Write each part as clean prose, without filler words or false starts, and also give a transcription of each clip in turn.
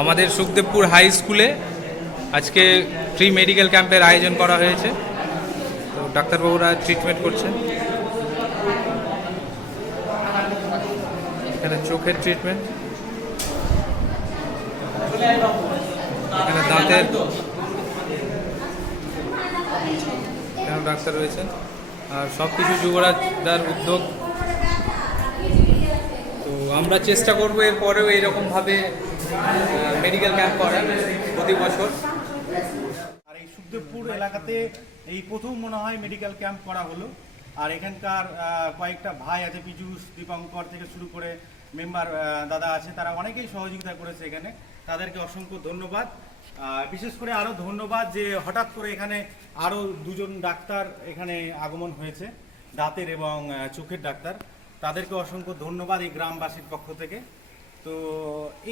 আমাদের সুখদেবপুর হাই স্কুলে আজকে ফ্রি মেডিকেল ক্যাম্পের আয়োজন করা হয়েছে। তো ডাক্তারবাবুরা ট্রিটমেন্ট করছেন। এখানে চোখের ট্রিটমেন্ট, এখানে দাঁতের এখানে ডাক্তার রয়েছেন। আর সব কিছু যুবরাজদার উদ্যোগ। তো আমরা চেষ্টা করবো এরপরেও এইরকমভাবে মেডিকেল ক্যাম্প করার প্রতি বছর। আর এই সুখদেবপুর এলাকাতে এই প্রথম মনে হয় মেডিকেল ক্যাম্প করা হলো। আর এখানকার কয়েকটা ভাই আছে, পীযূষ, দীপঙ্কর থেকে শুরু করে মেম্বার দাদা আছে, তারা অনেকেই সহযোগিতা করেছে এখানে। তাদেরকে অসংখ্য ধন্যবাদ। বিশেষ করে আরও ধন্যবাদ যে হঠাৎ করে এখানে আরও দুজন ডাক্তার এখানে আগমন হয়েছে, দাঁতের এবং চোখের ডাক্তার। তাদেরকে অসংখ্য ধন্যবাদ এই গ্রামবাসীর পক্ষ থেকে। তো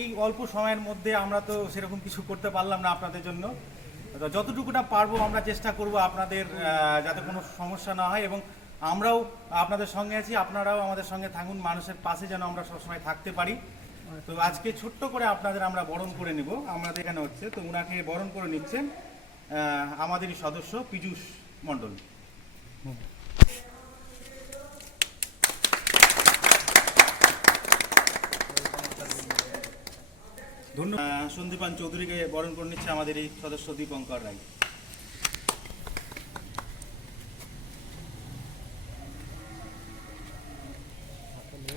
এই অল্প সময়ের মধ্যে আমরা তো সেরকম কিছু করতে পারলাম না আপনাদের জন্য। তো যতটুকুটা পারবো আমরা চেষ্টা করব আপনাদের যাতে কোনো সমস্যা না হয়, এবং আমরাও আপনাদের সঙ্গে আছি, আপনারাও আমাদের সঙ্গে থাকুন, মানুষের পাশে যেন আমরা সবসময় থাকতে পারি। তো আজকে ছোট্ট করে আপনাদের আমরা বরণ করে নেব। আমাদের এখানে হচ্ছে, তো উনাকে বরণ করে নিচ্ছেন আমাদেরই সদস্য পীযূষ মণ্ডল। ধন্যবাদ। সন্দীপান চৌধুরীকে বরণ করে নিচ্ছে আমাদের এই সদস্য দীপঙ্কর রায়।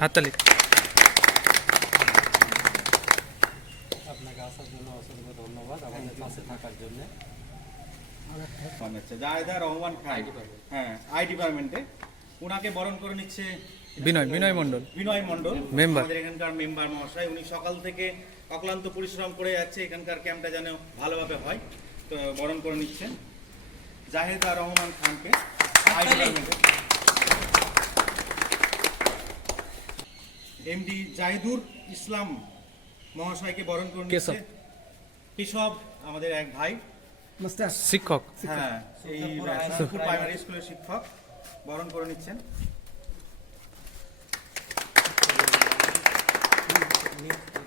হাততালি। আপনাকে আসার জন্য অসংখ্য ধন্যবাদ, আমাদের পাশে থাকার জন্য। জায়েদা রহমান খান, হ্যাঁ, আই ডিপার্টমেন্টে। ওনাকে বরণ করে নিচ্ছে বিনয় মণ্ডল মেম্বার, আমাদের এখানকার মেম্বার মহাশয়। উনি সকাল থেকে অক্লান্ত পরিশ্রম করে যাচ্ছে এখানকার ক্যাম্পটা যেন ভালোভাবে হয়। তো বরণ করে নিচ্ছেন জাহেদা রহমান খানকে আই ডিপার্টমেন্টে। এমডি জাহিদুর ইসলাম মহাশয়কে বরণ করে নিচ্ছে কেশব, আমাদের এক ভাই শিক্ষক, হ্যাঁ, এই সুখদেবপুর প্রাইমারি স্কুলের শিক্ষক, বরণ করে নিচ্ছেন।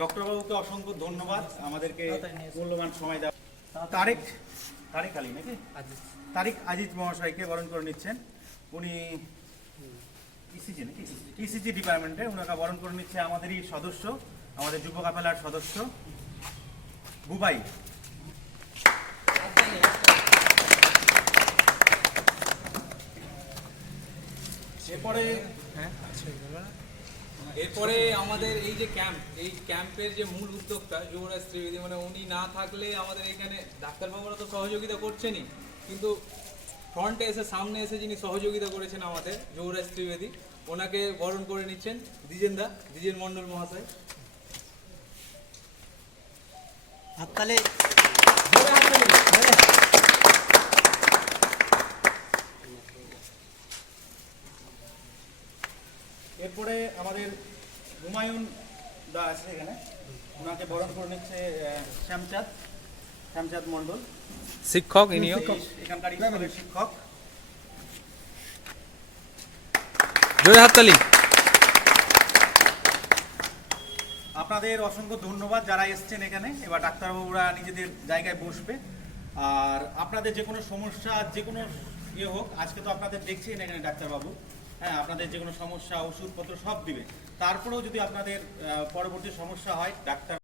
ডক্টর বাবুকে অসংখ্য ধন্যবাদ আমাদেরকে মূল্যবান সময় দেওয়া। তারেক আলী নাকি তারিক আজিজ মহাশয়কে বরণ করে নিচ্ছেন। উনি ইসিজি ডিপার্টমেন্টে, ওনাকে বরণ করে নিচ্ছে আমাদেরই সদস্য, আমাদের যুব কাফেলার সদস্য বুবাই। এরপরে আমাদের এই যে ক্যাম্প, এই ক্যাম্পের যে মূল উদ্যোক্তা যুবরাজ ত্রিবেদী, মানে উনি না থাকলে আমাদের এখানে ডাক্তারবাবুরা তো সহযোগিতা করছেনই, কিন্তু ফ্রন্টে এসে সামনে এসে যিনি সহযোগিতা করেছেন আমাদের যুবরাজ ত্রিবেদী, ওনাকে বরণ করে নিচ্ছেন দ্বিজেন মণ্ডল মহাশয়। হাততালি। এরপরে আমাদের হুমায়ুন দা আছে এখানে, ওনাকে বরণ করে নিচ্ছে শ্যামচাঁদ মণ্ডল, শিক্ষক, ইনিও এখানকার স্কুলের শিক্ষক। জোরে হাততালি। আপনাদের অসংখ্য ধন্যবাদ যারা এসছেন এখানে। এবার ডাক্তারবাবুরা নিজেদের জায়গায় বসবে। আর আপনাদের যে কোনো সমস্যা, যে কোনো ইয়ে হোক, আজকে তো আপনাদের দেখছেন এখানে ডাক্তারবাবু, হ্যাঁ, আপনাদের যে কোনো সমস্যা, ওষুধপত্র সব দিবে। তারপরেও যদি আপনাদের পরবর্তী সমস্যা হয়, ডাক্তার